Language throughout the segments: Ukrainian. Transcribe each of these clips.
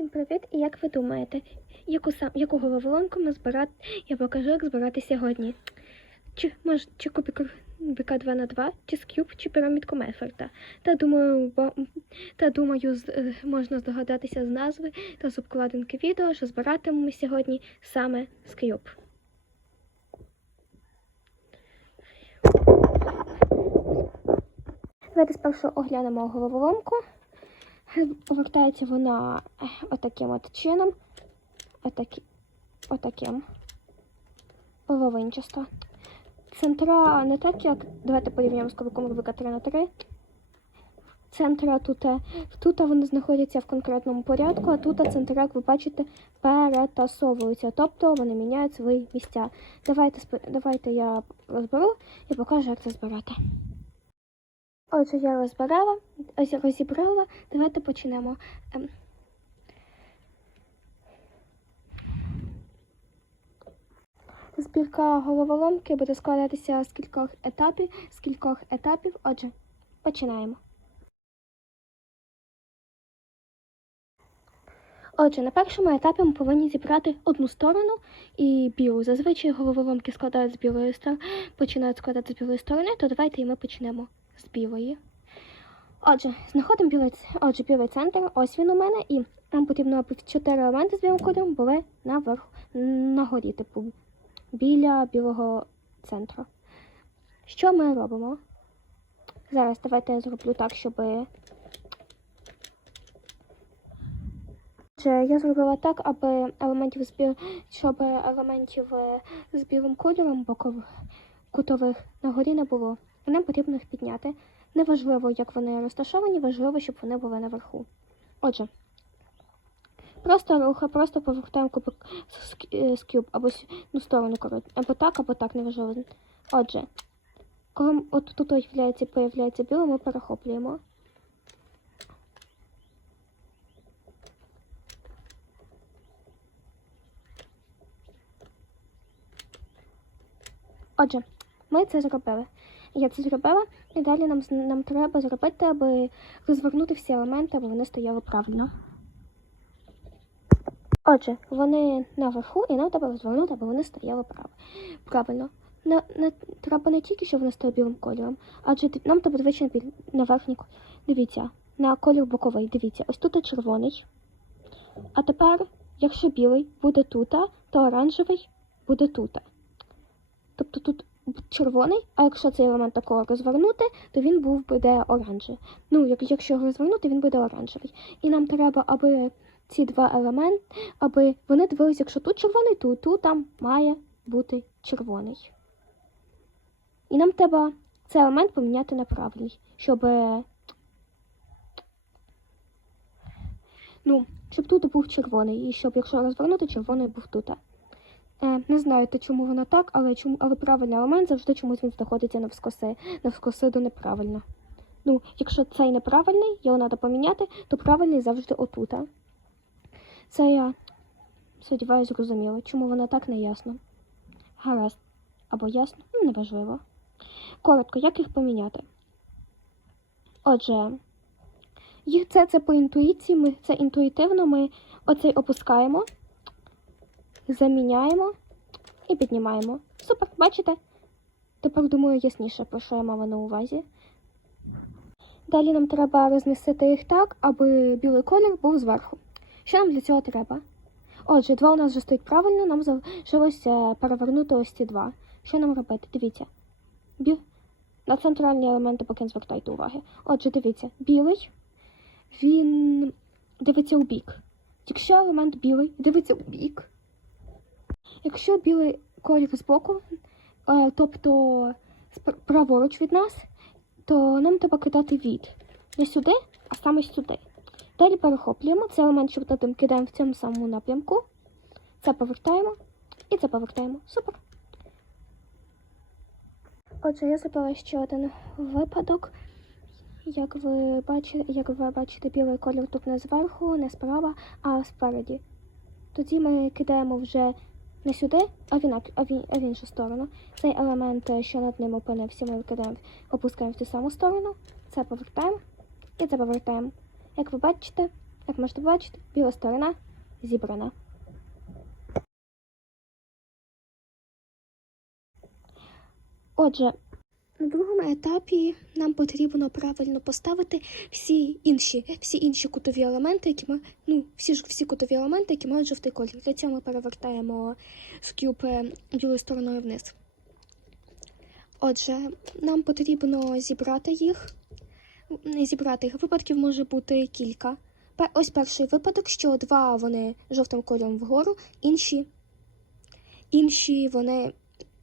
Всім привіт! І як ви думаєте, яку сам яку головоломку ми збирати, я покажу, як збирати сьогодні? Чи може чи кубик Рубіка 2 на 2 чи скюб, чи пірамідку Меферта? Та думаю, бо та думаю, з, е, можна здогадатися з назви та з обкладинки відео, що збиратимемо сьогодні саме скюб. Давайте спершу оглянемо головоломку. Повертається вона е, отаким от чином. Отакі, отаким. Половинчасто. Центра не так, як. Давайте порівняємо з кубиком Рубика 3 на 3 Центра тут, е, тут вони знаходяться в конкретному порядку, а тут центра, як ви бачите, перетасовуються, тобто вони міняють свої місця. Давайте, давайте я розберу і покажу, як це збирати. Отже, я розбирала, ось розібрала. Давайте почнемо. Ем. Збірка головоломки буде складатися з кількох етапів, з кількох етапів. Отже, починаємо. Отже, на першому етапі ми повинні зібрати одну сторону і білу. Зазвичай головоломки складають з білої сторони, починають складати з білої сторони, то давайте і ми почнемо білої. Отже, знаходимо білий, отже, білий центр, ось він у мене, і нам потрібно, чотири елементи з білим кольором були наверху, на горі, типу, біля білого центру. Що ми робимо? Зараз давайте я зроблю так, щоб. Отже, я зробила так, аби елементів з біл... щоб елементів е, з білим кольором бокових кутових на горі не було. Нам потрібно їх підняти. Неважливо, як вони розташовані, важливо, щоб вони були наверху. Отже, просто руха, просто повертаємо кубик з кюб або ну, сторону коротко. Або так, або так, неважливо. Отже, коли от тут появляється, появляється біле, ми перехоплюємо. Отже, ми це зробили. Я це зробила, і далі нам, нам треба зробити, аби розвернути всі елементи, аби вони стояли правильно. Отже, вони наверху, і нам треба розвернути, аби вони стояли прав... правильно. Не, не, треба не тільки, щоб вони стали білим кольором, адже нам треба звичайно на верхній ко- Дивіться, на колір боковий, дивіться, ось тут червоний. А тепер, якщо білий буде тут, то оранжевий буде тут. Тобто тут червоний, а якщо цей елемент такого розвернути, то він був буде оранжевий. Ну, як, якщо його розвернути, він буде оранжевий. І нам треба, аби ці два елементи, аби вони дивилися, якщо тут червоний, то тут там має бути червоний. І нам треба цей елемент поміняти на правильний, щоб. е, Ну, щоб тут був червоний, і щоб, якщо розвернути, червоний був тут. Е, не знаєте, чому воно так, але чому, але правильний елемент завжди чомусь він знаходиться навскоси, навскоси до неправильно. Ну, якщо цей неправильний, його треба поміняти, то правильний завжди отута. Це я сподіваюся, зрозуміла. Чому воно так не ясно. Гаразд. Або ясно, ну неважливо. Коротко, як їх поміняти? Отже, їх це, це по інтуїції, ми це інтуїтивно ми оцей опускаємо заміняємо і піднімаємо. Супер, бачите? Тепер, думаю, ясніше, про що я мала на увазі. Далі нам треба розмістити їх так, аби білий колір був зверху. Що нам для цього треба? Отже, два у нас вже стоїть правильно, нам залишилося перевернути ось ці два. Що нам робити? Дивіться. Бі... На центральні елементи поки не звертайте уваги. Отже, дивіться, білий, він дивиться у бік. Якщо елемент білий дивиться у бік, Якщо білий колір збоку, е, тобто праворуч від нас, то нам треба кидати від не сюди, а саме сюди. Далі перехоплюємо цей елемент, що тим кидаємо в цьому самому напрямку. Це повертаємо і це повертаємо. Супер. Отже, я зробила ще один випадок. Як ви бачите, як ви бачите, білий колір тут не зверху, не справа, а спереді. Тоді ми кидаємо вже не сюди, а в, інак, а, в, а в іншу сторону. Цей елемент, е, що над ним опинився, ми викидаємо, опускаємо в ту саму сторону. Це повертаємо і це повертаємо. Як ви бачите, Як можете бачити, біла сторона зібрана. Отже, на другому етапі нам потрібно правильно поставити всі інші, всі інші кутові елементи, які ми, ну, всі ж всі кутові елементи, які мають жовтий колір. Для цього ми перевертаємо скюб е, білою стороною вниз. Отже, нам потрібно зібрати їх. Не зібрати їх. Випадків може бути кілька. Ось перший випадок, що два вони жовтим кольором вгору, інші, інші вони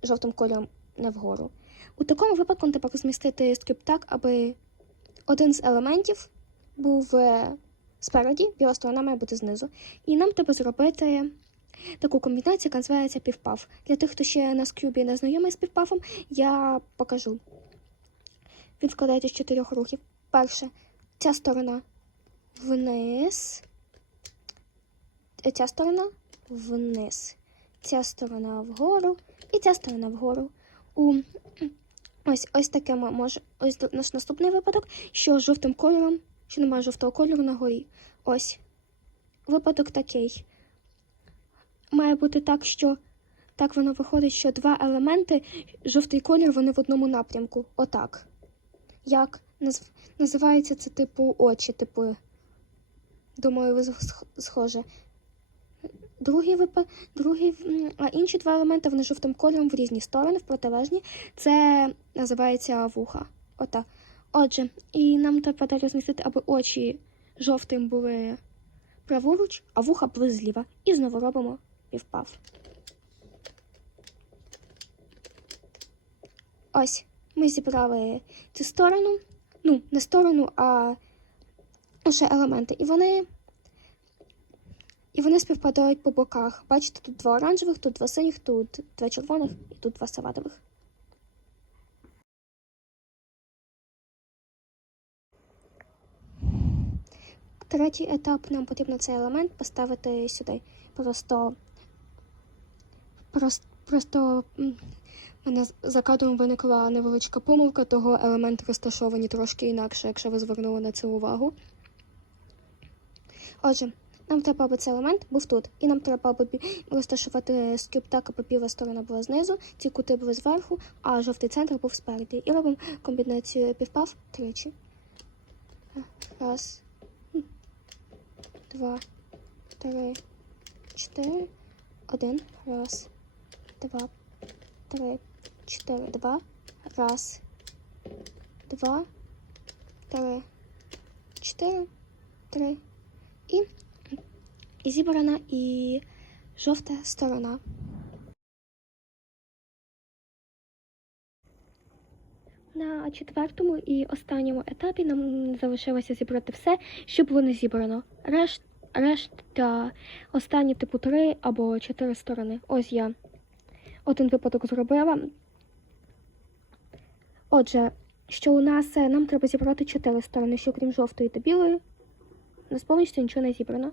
жовтим кольором не вгору. У такому випадку треба розмістити скрипт так, аби один з елементів був е, спереді, біла сторона має бути знизу. І нам треба зробити таку комбінацію, яка називається півпав. Для тих, хто ще на скюбі не знайомий з півпавом, я покажу. Він складається з чотирьох рухів. Перше, ця сторона вниз, е, ця сторона вниз, ця сторона вгору і ця сторона вгору. У ось ось таке мо- може. Ось наш наступний випадок, що жовтим кольором, що немає жовтого кольору на горі. Ось. Випадок такий. Має бути так, що так воно виходить, що два елементи, жовтий колір, вони в одному напрямку. Отак. Як назв... називається це типу очі, типу. Думаю, схоже. Другий випа... другий, а інші два елементи вони жовтим кольором в різні сторони, в протилежні. Це називається вуха. Отак. Отже, і нам треба далі розмістити, аби очі жовтим були праворуч, а вуха були зліва. І знову робимо півпав. Ось, ми зібрали цю сторону. Ну, не сторону, а лише елементи. І вони. І вони співпадають по боках. Бачите, тут два оранжевих, тут два синіх, тут два червоних і тут два салатових. Третій етап нам потрібно цей елемент поставити сюди. Просто просто, просто мене за кадром виникла невеличка помилка, того елементи розташовані трошки інакше, якщо ви звернули на це увагу. Отже, нам треба, аби цей елемент був тут. І нам треба аби розташувати скрипт так, аби біла сторона була знизу, ці кути були зверху, а жовтий центр був спереді. І робимо комбінацію півпав тричі. Раз, два, три, чотири, один, раз, два, три, чотири, два, раз, два, три, чотири, три. І, і зібрана і жовта сторона. На четвертому і останньому етапі нам залишилося зібрати все, що було не зібрано. Решт, решта останні типу три або чотири сторони. Ось я один випадок зробила. Отже, що у нас е, нам треба зібрати чотири сторони, що крім жовтої та білої, нас повністю нічого не зібрано.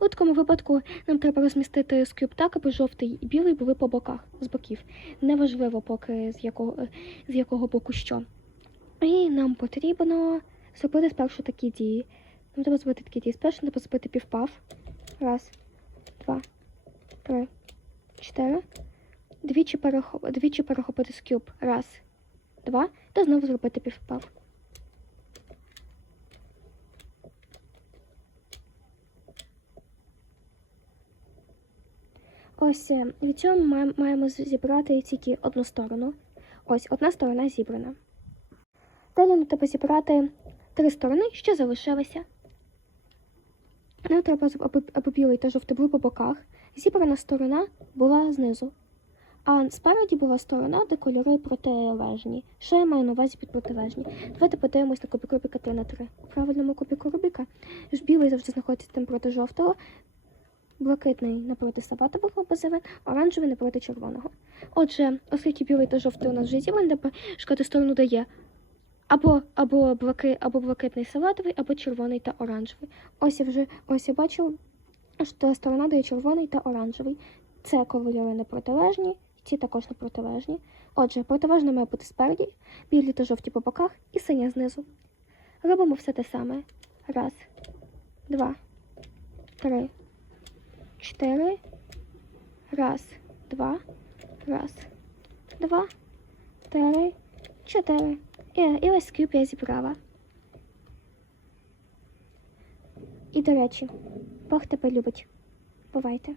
У такому випадку нам треба розмістити скрипт так, аби жовтий і білий були по боках, з боків. Неважливо поки з якого, з якого боку що. І нам потрібно зробити спершу такі дії. Нам треба зробити такі дії. Спершу треба зробити півпав. Раз, два, три, чотири. Двічі перехопити скюб. Раз, два. Та знову зробити півпав. Ось е, від цього ми маємо- зібрати тільки одну сторону. Ось одна сторона зібрана. Далі нам треба зібрати три сторони, що залишилися. Нам треба, аби, білий та жовтий по боках. Зібрана сторона була знизу. А спереді була сторона, де кольори протилежні. Що я маю на увазі під протилежні? Давайте подивимось на кубик Рубіка 3 на 3. У правильному кубику Рубіка білий завжди знаходиться там проти жовтого, блакитний напроти саватового або оранжевий напроти червоного. Отже, оскільки білий та жовтий у нас вже зібрані, шукати сторону, де є або, або, блаки, або блакитний салатовий, або червоний та оранжевий. Ось я вже ось я бачу, що сторона, де є червоний та оранжевий. Це кольори не протилежні, ці також не протилежні. Отже, протилежне має бути спереді, білі та жовті по боках і синя знизу. Робимо все те саме. Раз, два, три, чотири. Раз, два, раз, два, три, чотири. І, і ось кюб я зібрала. І, до речі, Бог тебе любить. Бувайте.